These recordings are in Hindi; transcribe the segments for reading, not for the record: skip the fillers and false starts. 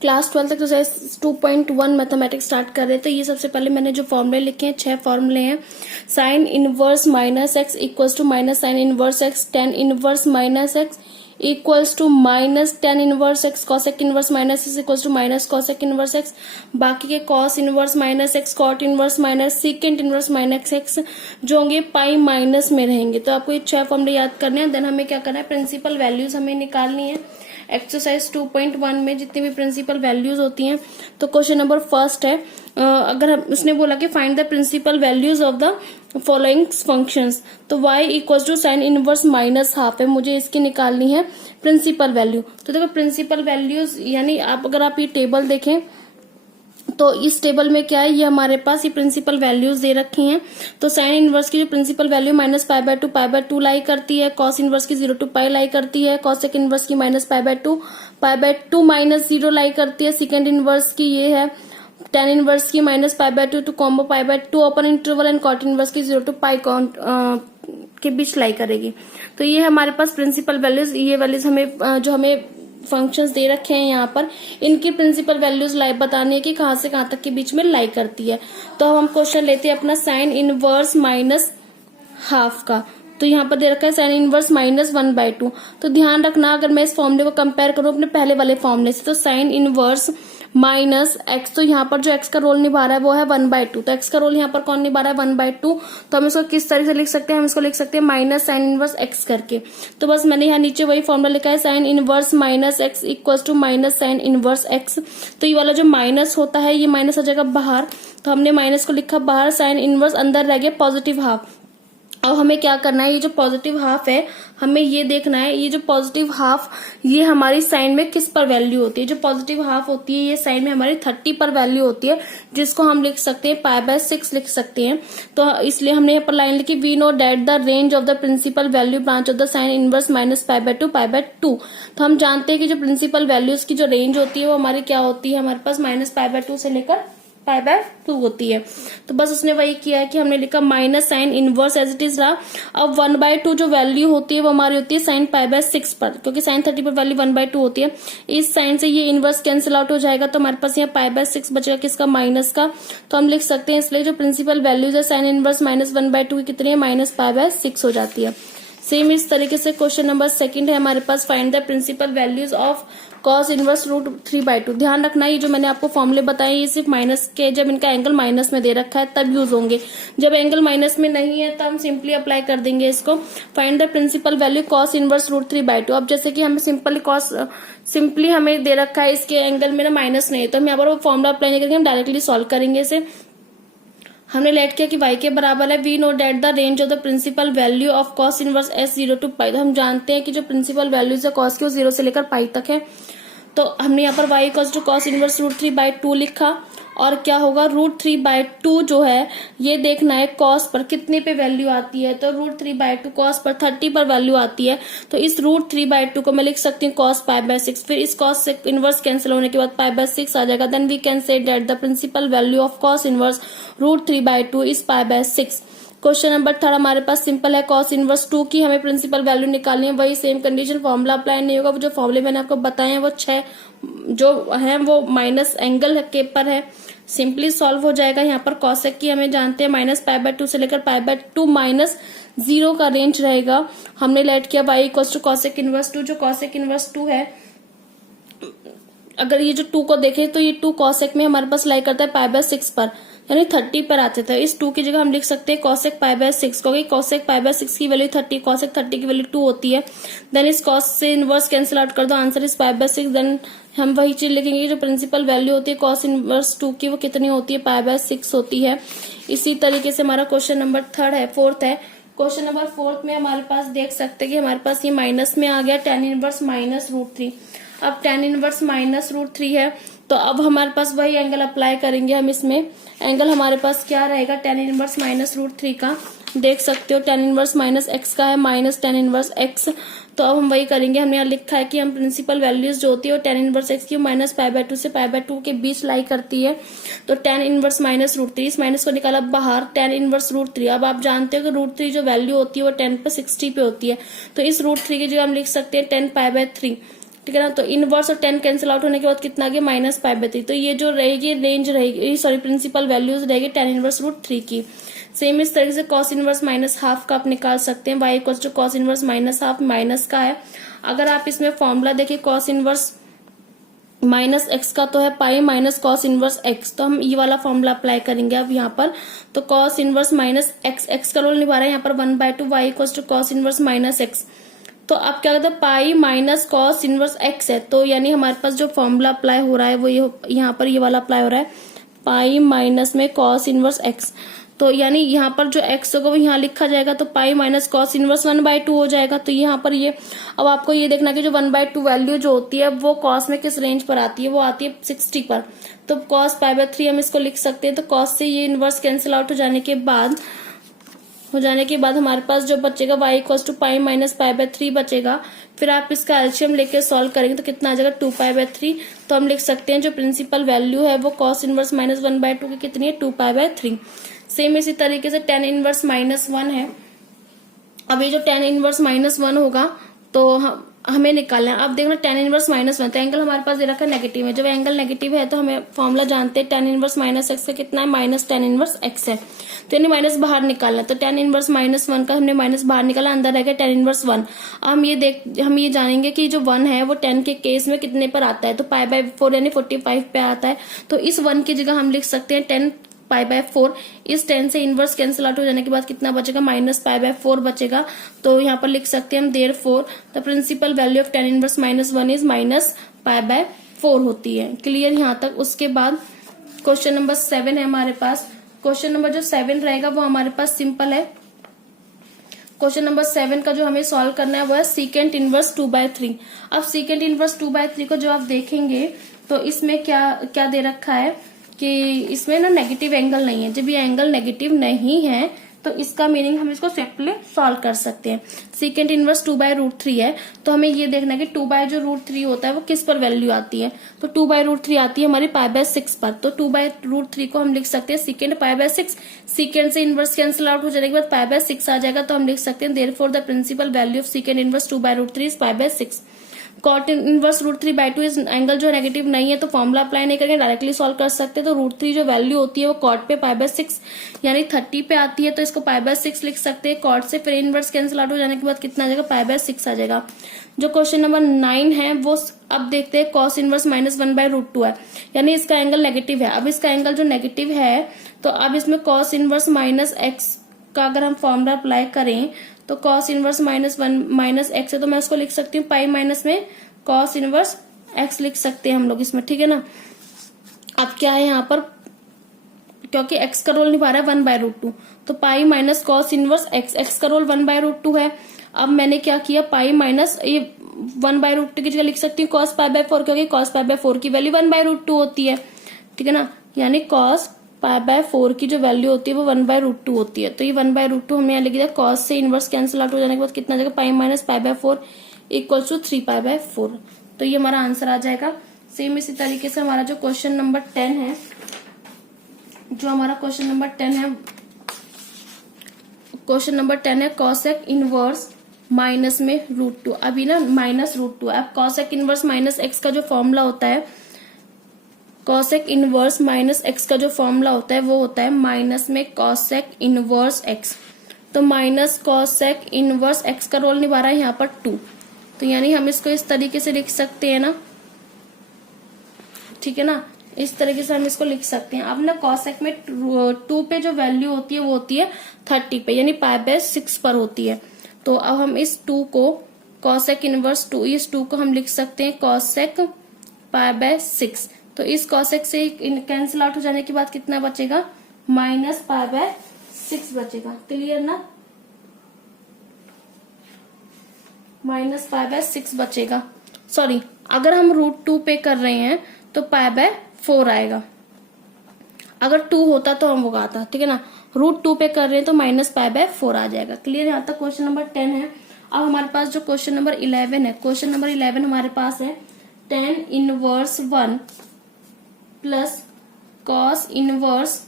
क्लास 12 तक एक्सरसाइज 2.1 मैथमेटिक्स स्टार्ट कर रहे हैं। तो ये सबसे पहले मैंने जो फॉर्मूले लिखे हैं 6 फॉर्मूले हैं। Sine inverse minus x equals to minus sine inverse x, tan inverse minus x equals to minus tan inverse x, cosec inverse minus x equals to minus cosec inverse x, बाकी के cos inverse minus x, cot inverse minus, secant inverse minus x जो होंगे पाई माइनस में रहेंगे। तो आपको ये 6 फॉर्मूले याद करने हैं। देन हमें क्या करना है, प्रिंसिपल वैल्यूज हमें निकालनी है। एक्सरसाइज 2.1 में जितनी भी प्रिंसिपल वैल्यूज होती हैं। तो क्वेश्चन नंबर फर्स्ट है, अगर हम उसने बोला कि find the principal values of the following functions, तो y equals to sine inverse minus half है, मुझे इसकी निकालनी है प्रिंसिपल वैल्यू। तो देखो प्रिंसिपल वैल्यूज यानी अगर आप ये टेबल देखें तो इस टेबल में क्या है, ये हमारे पास ये प्रिंसिपल वैल्यूज दे रखी हैं। तो साइन इनवर्स की जो principal value minus pi by two lie करती है, कॉस इनवर्स की 0 to पाई लाई करती है, कॉसेक इनवर्स की minus pi by two minus 0 lie करती है, सेकेंड इनवर्स की ये है टेन इनवर्स की minus pi by two comma pi by two open interval, and cot inverse की 0 to पाई के बीच लाई करेगी। तो ये हमारे पास प्रिंसिपल वैल्यूज, ये वैल्यूज हमें जो हमें फंक्शंस दे रखे हैं यहाँ पर, इनकी प्रिंसिपल वैल्यूज लाई बतानी है कि कहाँ से कहाँ तक के बीच में लाई करती है। तो हम क्वेश्चन लेते हैं अपना साइन इनवर्स माइनस हाफ का। तो यहाँ पर दे रखा है साइन इनवर्स माइनस 1/2। तो ध्यान रखना, अगर मैं इस फॉर्मूले को कंपेयर करूँ अपने पहले वाले फॉर्मूले से, तो साइन इनवर्स माइनस एक्स, तो यहाँ पर जो एक्स का रोल निभा रहा है वो है 1/2। तो एक्स का रोल यहाँ पर कौन निभा रहा है 1/2। तो हम इसको किस तरह से लिख सकते हैं, हम इसको लिख सकते हैं माइनस साइन इनवर्स एक्स करके। तो बस मैंने यहाँ नीचे वही फॉर्मूला लिखा है, sine inverse minus x equals to minus sine inverse x. तो ये वाला जो माइनस होता है ये माइनस आ जाएगा बाहर, तो हमने माइनस को लिखा बाहर, साइन इनवर्स अंदर रह गया पॉजिटिव हाफ। अब हमें क्या करना है, ये जो पॉजिटिव हाफ है हमें ये देखना है, ये जो पॉजिटिव हाफ ये हमारी साइन में किस पर वैल्यू होती है। जो पॉजिटिव हाफ होती है ये साइन में हमारी 30 पर वैल्यू होती है, जिसको हम लिख सकते हैं पाई बाय 6 लिख सकते हैं। तो इसलिए हमने यहाँ पर लाइन लिखी, we know that the range of the principal value branch of the sine inverse minus pi by 2। तो हम जानते हैं कि जो प्रिंसिपल वैल्यूज की जो रेंज होती है वो हमारी क्या होती है, हमारे पास माइनस पाई बाय 2 से लेकर पाई बाय 2 होती है। तो बस उसने वही किया है कि हमने लिखा minus sine inverse as it is रहा। अब 1/2 जो वैल्यू होती है वो हमारी होती है साइन पाई बाय 6 पर, क्योंकि साइन 30 पर वैल्यू 1/2 होती है। इस साइन से ये इनवर्स कैंसिल आउट हो जाएगा, तो हमारे पास यहाँ पाई बाय 6 बचेगा किसका, माइनस का। तो हम लिख सकते हैं इसलिए जो प्रिंसिपल वैल्यूज है साइन इनवर्स माइनस 1/2 की कितनी है, माइनस पाई बाय 6 हो जाती है। सेम इस तरीके से क्वेश्चन नंबर सेकंड है हमारे पास, find the principal values of cos inverse root 3/2। ध्यान रखना ये जो मैंने आपको फॉर्मूले बताए ये सिर्फ माइनस के, जब इनका एंगल माइनस में दे रखा है तब यूज होंगे, जब एंगल माइनस में नहीं है तो हम सिंपली अप्लाई कर देंगे इसको। Find the principal value cos inverse root 3/2। अब जैसे कि हमें सिंपली हमें दे रखा है इसके एंगल में ना माइनस नहीं है, तो हम यहाँ पर वो फॉर्मूला अप्लाई नहीं करेंगे, हम डायरेक्टली सॉल्व करेंगे इसे। हमने लेट किया कि y के बराबर है we know that the range of the principal value of cos inverse s 0 to pi. तो हम जानते हैं कि जो प्रिंसिपल वैल्यूज है कॉस की वो 0 से लेकर पाई तक है। तो हमने यहाँ पर y equals to cos inverse root 3/2 लिखा, और क्या होगा रूट 3/2 जो है ये देखना है कॉस पर कितने पे वैल्यू आती है। तो रूट 3/2 कॉस पर 30 पर वैल्यू आती है, तो इस रूट 3/2 को मैं लिख सकती हूँ कॉस पाई बाय 6। फिर इस कॉस से इनवर्स कैंसिल होने के बाद पाई बाय 6 आ जाएगा। Then we can say that the principal value of cos inverse root 3/2 is pi by 6। Question number 3 हमारे पास सिंपल है, कॉस इनवर्स 2 की हमें प्रिंसिपल वैल्यू निकालनी है। वही सेम कंडीशन, फॉर्मूला अप्लाई नहीं होगा, वो जो फॉर्मूले मैंने आपको बताए हैं वो 6 जो है वो माइनस एंगल के पर है, सिंपली सॉल्व हो जाएगा। यहाँ पर कॉसेक की हमें जानते हैं माइनस पाई बाय 2 से लेकर पाई बाय 2 माइनस 0 का रेंज रहेगा। हमने लेट किया y equals to cosec inverse 2। जो कॉसेक इनवर्स 2 है, अगर ये जो 2 को देखें तो ये 2 कॉसेक में हमारे पास लाई करता है पाई बाय 6 पर, यानी 30 पर आते थे। इस 2 की जगह हम लिख सकते हैं कॉसेक पाई बाय 6, क्योंकि कॉसेक पाई बाय 6 की वैल्यू 30, कॉसेक 30 की वैल्यू 2 होती है। देन इस कॉस से इनवर्स कैंसिल आउट कर दो, answer is pi by 6। Then हम वही चीज लिखेंगे, जो प्रिंसिपल वैल्यू होती है कॉस इनवर्स 2 की वो कितनी होती है, पाई बाय 6 होती है। इसी तरीके से हमारा क्वेश्चन नंबर 4 है। क्वेश्चन नंबर 4 में हमारे पास देख सकते हैं कि हमारे पास ये माइनस में आ गया टेन इनवर्स माइनस रूट 3। अब टेन इनवर्स माइनस रूट 3 है, तो अब हमारे पास वही एंगल अप्लाई करेंगे हम इसमें। एंगल हमारे पास क्या रहेगा टेन इनवर्स माइनस रूट 3 का, देख सकते हो टेन इनवर्स माइनस एक्स का है माइनस टेन इनवर्स एक्स। तो अब हम वही करेंगे, हमने यहाँ लिखा है कि हम प्रिंसिपल वैल्यूज जो होती है वो टेन इनवर्स एक्स की माइनस पाई बाय 2 से पाई बाय 2 के बीच लाई करती है। तो टेन इनवर्स माइनस रूट 3, इस माइनस को निकाला बाहर, टेन इनवर्स रूट 3। अब आप जानते हो कि रूट 3 जो वैल्यू होती है वो 10 पे 60 पे होती है, तो इस रूट 3 की जगह हम लिख सकते हैं 10 पाई बाय 3। ठीक है ना। तो इनवर्स और 10 कैंसिल आउट होने के बाद कितना आ गया -π/3। तो ये जो रहेगी रेंज रहेगी, सॉरी प्रिंसिपल वैल्यूज रहेगी tan इनवर्स √3 की। सेम इस तरीके से cos इनवर्स -½ का आप निकाल सकते हैं। y equals to cos inverse -½ minus का है। अगर आप इसमें फॉर्मूला देखें cos इनवर्स -x का तो है पाई माइनस कॉस इनवर्स x, तो हम ये वाला फॉर्मूला अप्लाई करेंगे अब यहाँ पर। तो cos इनवर्स -x का रोल निभा रहा है यहाँ पर 1/2 y equals to cos inverse -x। तो अब क्या कहते हैं pi minus cos inverse x है, तो यानी हमारे पास जो फॉर्मूला अप्लाई हो रहा है वो यहाँ पर ये वाला अप्लाई हो रहा है पाई माइनस में कॉस इनवर्स x। तो यानी यहाँ पर जो x होगा वो यहाँ लिखा जाएगा, तो पाई माइनस कॉस इनवर्स 1/2 हो जाएगा। तो यहाँ पर ये अब आपको ये देखना कि जो 1/2 वैल्यू जो होती है वो कॉस में किस रेंज पर आती है, वो आती है 60 पर। तो कॉस π/3 हम इसको लिख सकते हैं। तो कॉस से ये इनवर्स कैंसिल आउट हो जाने के बाद हमारे पास जो बचेगा y equals to pi minus π/3 बचेगा। फिर आप इसका एलसीएम लेके सॉल्व करेंगे तो कितना आ जाएगा 2π/3। तो हम लिख सकते हैं जो प्रिंसिपल वैल्यू है वो cos इनवर्स -1/2 की कितनी है 2π/3। सेम इसी तरीके से tan इनवर्स -1 है। अब ये जो tan इनवर्स -1 होगा तो हमें निकालना है। अब देखना tan इनवर्स -1, तो एंगल हमारे पास दे रखा है नेगेटिव है। जब एंगल नेगेटिव है तो हमें फॉर्मूला जानते हैं tan इनवर्स -x का कितना है -tan इनवर्स x है। तो यानी माइनस बाहर निकालना, तो tan इनवर्स -1 का हमने माइनस बाहर निकाला, अंदर रहेगा tan इनवर्स 1। हम ये जानेंगे कि जो 1 है वो 10 के केस में कितने पर आता है, तो π/4 यानी 45 पे आता है। तो इस 1 की जगह हम लिख सकते हैं 10 π/4। इस 10 से इनवर्स कैंसिल आउट हो जाने के बाद कितना बचेगा -π/4 बचेगा। तो यहाँ पर लिख सकते हैं हम therefore the principal value of tan inverse -1 is -π/4 होती है। क्लियर यहाँ तक। उसके बाद क्वेश्चन नंबर 7 है हमारे पास। क्वेश्चन नंबर जो 7 रहेगा वो हमारे पास सिंपल है। क्वेश्चन नंबर 7 का जो हमें सॉल्व करना है वो है सीकेंट इनवर्स 2/3। अब सीकेंट इनवर्स 2/3 को जो आप देखेंगे तो इसमें क्या दे रखा है कि इसमें ना नेगेटिव एंगल नहीं है। जब ये एंगल नेगेटिव नहीं है तो इसका मीनिंग हम इसको सिंपली सॉल्व कर सकते हैं। सीकेंट इनवर्स 2/√3 है, तो हमें ये देखना है कि 2/√3 होता है वो किस पर वैल्यू आती है। तो 2/√3 आती है हमारी π/6 पर। तो 2/√3 को हम लिख सकते हैं सीकेंट π/6। सीकेंट से इनवर्स कैंसिल आउट हो जाने के बाद π/6 आ जाएगा, तो हम लिख सकते हैं therefore the principal value of secant inverse 2/√3 is π/6। Cot inverse √3/2 इस एंगल जो नेगेटिव नहीं है तो फॉर्मूला अप्लाई नहीं करेंगे, डायरेक्टली सॉल्व कर सकते हैं। तो √3 जो वैल्यू होती है वो कॉट पे π/6 यानी 30 पे आती है, तो इसको π/6 लिख सकते हैं कॉट से। फिर इनवर्स कैंसिल आउट हो जाने के बाद कितना आ जाएगा π/6 आ जाएगा। जो क्वेश्चन नंबर 9 है वो अब देखते हैं cos इनवर्स -1/√2 है, यानी इसका एंगल नेगेटिव है। अब इसका एंगल जो नेगेटिव है तो अब इसमें cos इनवर्स -x का अगर हम फॉर्मूला अप्लाई करें तो cos इनवर्स -1 -x है, तो मैं उसको लिख सकती हूँ पाई माइनस में cos इनवर्स x लिख सकते हैं हम लोग इसमें, ठीक है ना। अब क्या है यहाँ पर, क्योंकि x का रोल निभा रहा है 1/√2, तो pi minus cos inverse x का रोल 1/√2 है। अब मैंने क्या किया पाई माइनस ये 1/√2 की जगह लिख सकती हूँ cos π/4, क्योंकि cos π/4 की वैल्यू 1/√2 होती है, ठीक है ना। यानी cos π/4 की जो वैल्यू होती है वो 1/√2 होती है। तो ये 1/√2 हमने यहाँ लिख दिया। cos से इनवर्स कैंसिल आउट हो जाने के बाद कितना आ जाएगा पाई माइनस π/4 इक्वल टू 3π/4। तो ये हमारा आंसर आ जाएगा। सेम इसी तरीके से हमारा जो क्वेश्चन नंबर 10 है, क्वेश्चन नंबर 10 है कॉसेक इनवर्स माइनस में √2। अभी ना -√2। अब कॉसेक इनवर्स -x का जो फॉर्मूला होता है, कॉसेक इनवर्स -x का जो फॉर्मूला होता है वो होता है माइनस में कॉसेक इनवर्स x। तो माइनस कॉसेक इनवर्स x का रोल निभा रहा है यहाँ पर 2, तो यानी हम इसको इस तरीके से लिख सकते हैं ना, ठीक है ना। इस तरीके से हम इसको लिख सकते हैं। अब ना कॉसेक में 2 पे जो वैल्यू होती है वो होती है 30 पे, यानी π/6 पर होती है। तो अब हम इस 2 को कॉसेक इनवर्स 2, इस 2 को हम लिख सकते हैं कॉसेक π/6। तो इस कॉसेक से कैंसिल आउट हो जाने के बाद कितना बचेगा -π/6 बचेगा। क्लियर ना, -π/6 बचेगा। सॉरी, अगर हम √2 पे कर रहे हैं तो π/4 आएगा। अगर 2 होता तो हम वो आता, ठीक है ना। √2 पे कर रहे हैं तो -π/4 आ जाएगा। क्लियर, यहाँ तक क्वेश्चन नंबर 10 है। अब हमारे पास जो क्वेश्चन नंबर 11 है, क्वेश्चन नंबर 11 हमारे पास है tan inverse 1 plus cos inverse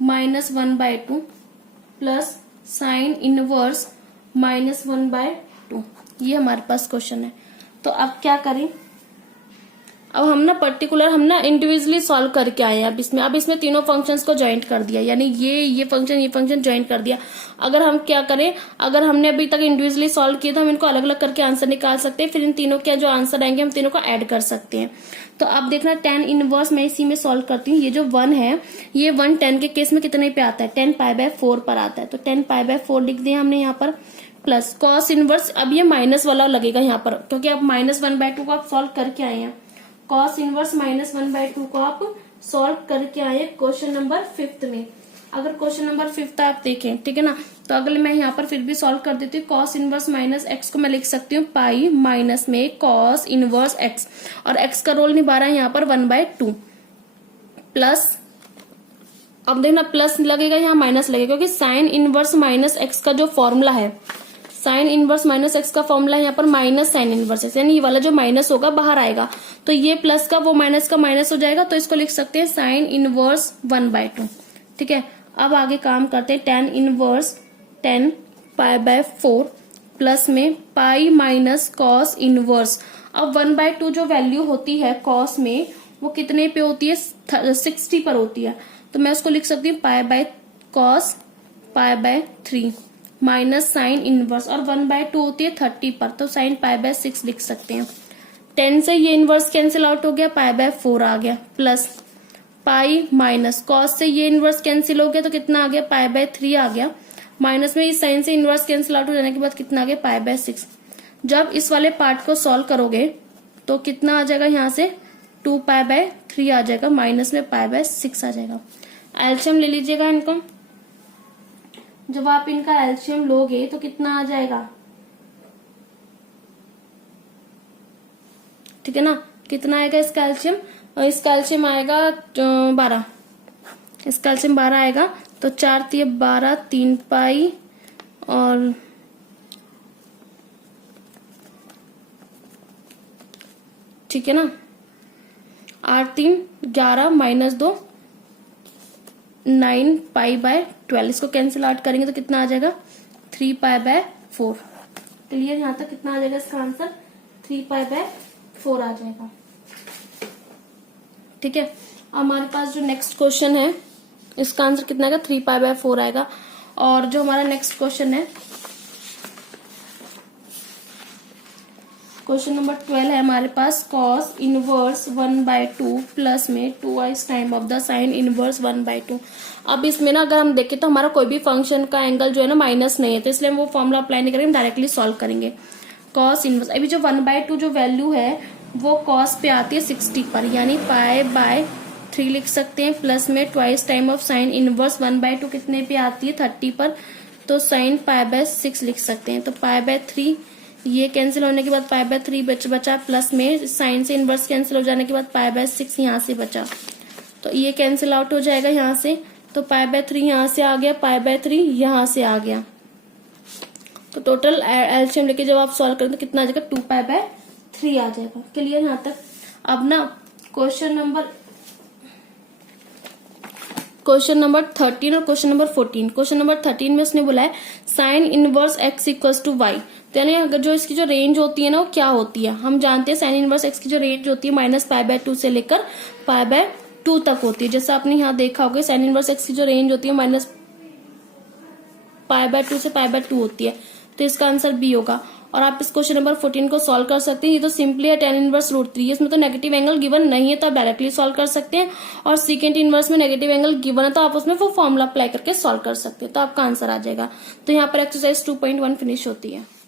-1/2 plus sine inverse -1/2। ये हमारे पास क्वेश्चन है। तो अब क्या करें, अब हम ना पर्टिकुलर हम ना इंडिविजुअली सॉल्व करके आए हैं। अब इसमें तीनों फंक्शंस को ज्वाइंट कर दिया, यानी ये फंक्शन ज्वाइंट कर दिया। अगर हम क्या करें, अगर हमने अभी तक इंडिविजुअली सॉल्व किया तो हम इनको अलग अलग करके आंसर निकाल सकते हैं, फिर इन तीनों के जो आंसर आएंगे हम तीनों को ऐड कर सकते हैं। तो अब देखना tan इनवर्स मैं इसी में सॉल्व करती हूँ। ये जो 1 है, ये 1 10 के केस में कितने पे आता है, 10 π/4 पर आता है। तो 10 π/4 लिख दिया हमने यहाँ पर, प्लस cos इनवर्स, अब ये माइनस वाला लगेगा यहाँ पर, क्योंकि अब -1/2 को आप सॉल्व करके आए हैं। cos इनवर्स -1/2 को आप सॉल्व करके आए क्वेश्चन नंबर 5 में। अगर क्वेश्चन नंबर 5 आप देखें, ठीक है ना, तो अगले मैं यहाँ पर फिर भी सॉल्व कर देती हूँ। cos इनवर्स -x को मैं लिख सकती हूँ पाई माइनस में cos इनवर्स x, और x का रोल निभा रहा है यहाँ पर 1/2 प्लस, अब देखना प्लस लगेगा यहाँ माइनस लगेगा, क्योंकि साइन इनवर्स -x का जो फॉर्मूला है, साइन इनवर्स -x का फॉर्मूला यहाँ पर माइनस साइन इनवर्स x, यानी ये वाला जो माइनस होगा बाहर आएगा, तो ये प्लस का वो माइनस का माइनस हो जाएगा, तो इसको लिख सकते हैं साइन इनवर्स 1/2। ठीक है, अब आगे काम करते हैं। tan इनवर्स 10 π/4 प्लस में पाई माइनस cos इनवर्स। अब 1/2 जो वैल्यू होती है cos में, वो कितने पे होती है, 60 पर होती है, तो मैं उसको लिख सकती हूँ π/cos π/3 माइनस साइन इनवर्स, और 1/2 होती है 30 पर, तो साइन π/6 लिख सकते हैं। 10 से ये इनवर्स कैंसिल आउट हो गया, π/4 आ गया, प्लस पाई माइनस cos से ये इनवर्स कैंसिल हो गया, तो कितना आ गया, π/3 आ गया, माइनस में इस साइन से इनवर्स कैंसिल आउट हो जाने के बाद कितना आ गया, π/6। जब इस वाले पार्ट को सॉल्व करोगे तो कितना आ जाएगा, यहाँ से 2π/3 आ जाएगा, माइनस में π/6 आ जाएगा। एल्शियम ले लीजिएगा इनको, जब आप इनका एल्शियम लोगे तो कितना आ जाएगा, ठीक है ना, कितना आएगा इसका एल्शियम, और इसका एल्शियम आएगा 12, इसका एल्शियम 12 आएगा, तो 4 × 12 3 पाई, और ठीक है ना, 8 3 11 -2 9 π/12, इसको कैंसिल आउट करेंगे तो कितना आ जाएगा, 3 π/4। क्लियर, यहाँ तक कितना आ जाएगा इसका आंसर, 3 π/4 आ जाएगा। ठीक है, हमारे पास जो नेक्स्ट क्वेश्चन है, इसका आंसर कितना आएगा, 3 π/4 आएगा। और जो हमारा नेक्स्ट क्वेश्चन है, क्वेश्चन नंबर 12 है हमारे पास, cos इनवर्स 1/2 प्लस में 2i time of the sine inverse 1/2। अब इसमें ना अगर हम देखें तो हमारा कोई भी फंक्शन का एंगल जो है ना माइनस नहीं है, तो इसलिए हम वो फॉर्मूला अप्लाई नहीं करेंगे, डायरेक्टली सॉल्व करेंगे। cos इनवर्स, अभी जो 1/2 जो वैल्यू है वो cos पे आती है 60 पर, यानी π/3 लिख सकते हैं, प्लस में twice time of sine inverse 1/2 कितने पे आती है, 30 पर, तो साइन π/6 लिख सकते हैं। तो π/3 ये कैंसिल होने के बाद π/3 बचा, प्लस में साइन से इनवर्स कैंसिल हो जाने के बाद π/6 यहाँ से बचा, तो ये कैंसिल आउट हो जाएगा यहाँ से, तो π/3 यहाँ से आ गया, π/3 यहाँ से आ गया, तो टोटल एल्शियम लेके जब आप सॉल्व करें तो कितना आ जाएगा, 2 π/3 आ जाएगा। क्लियर यहाँ तक। अब ना क्वेश्चन नंबर 13 और क्वेश्चन नंबर 14। क्वेश्चन नंबर 13 में उसने बोला है sine inverse x equals to y, तो यानी अगर जो इसकी जो रेंज होती है ना वो क्या होती है, हम जानते हैं साइन इनवर्स x की जो रेंज होती है -π/2 से लेकर π/2 तक होती है। जैसे आपने यहाँ देखा होगा साइन इनवर्स x की जो रेंज होती है -π/2 से π/2 होती है, तो इसका आंसर बी होगा। और आप इस क्वेश्चन नंबर 14 को सॉल्व कर सकते हैं। ये तो सिंपली है tan इनवर्स √3, इसमें तो नेगेटिव एंगल गिवन नहीं है, तो आप डायरेक्टली सॉल्व कर सकते हैं, और सेकेंड इनवर्स में नेगेटिव एंगल गिवन है तो आप उसमें वो फॉर्मूला अप्लाई करके सॉल्व कर सकते हैं, तो आपका आंसर आ जाएगा। तो यहाँ पर एक्सरसाइज 2.1 फिनिश होती है।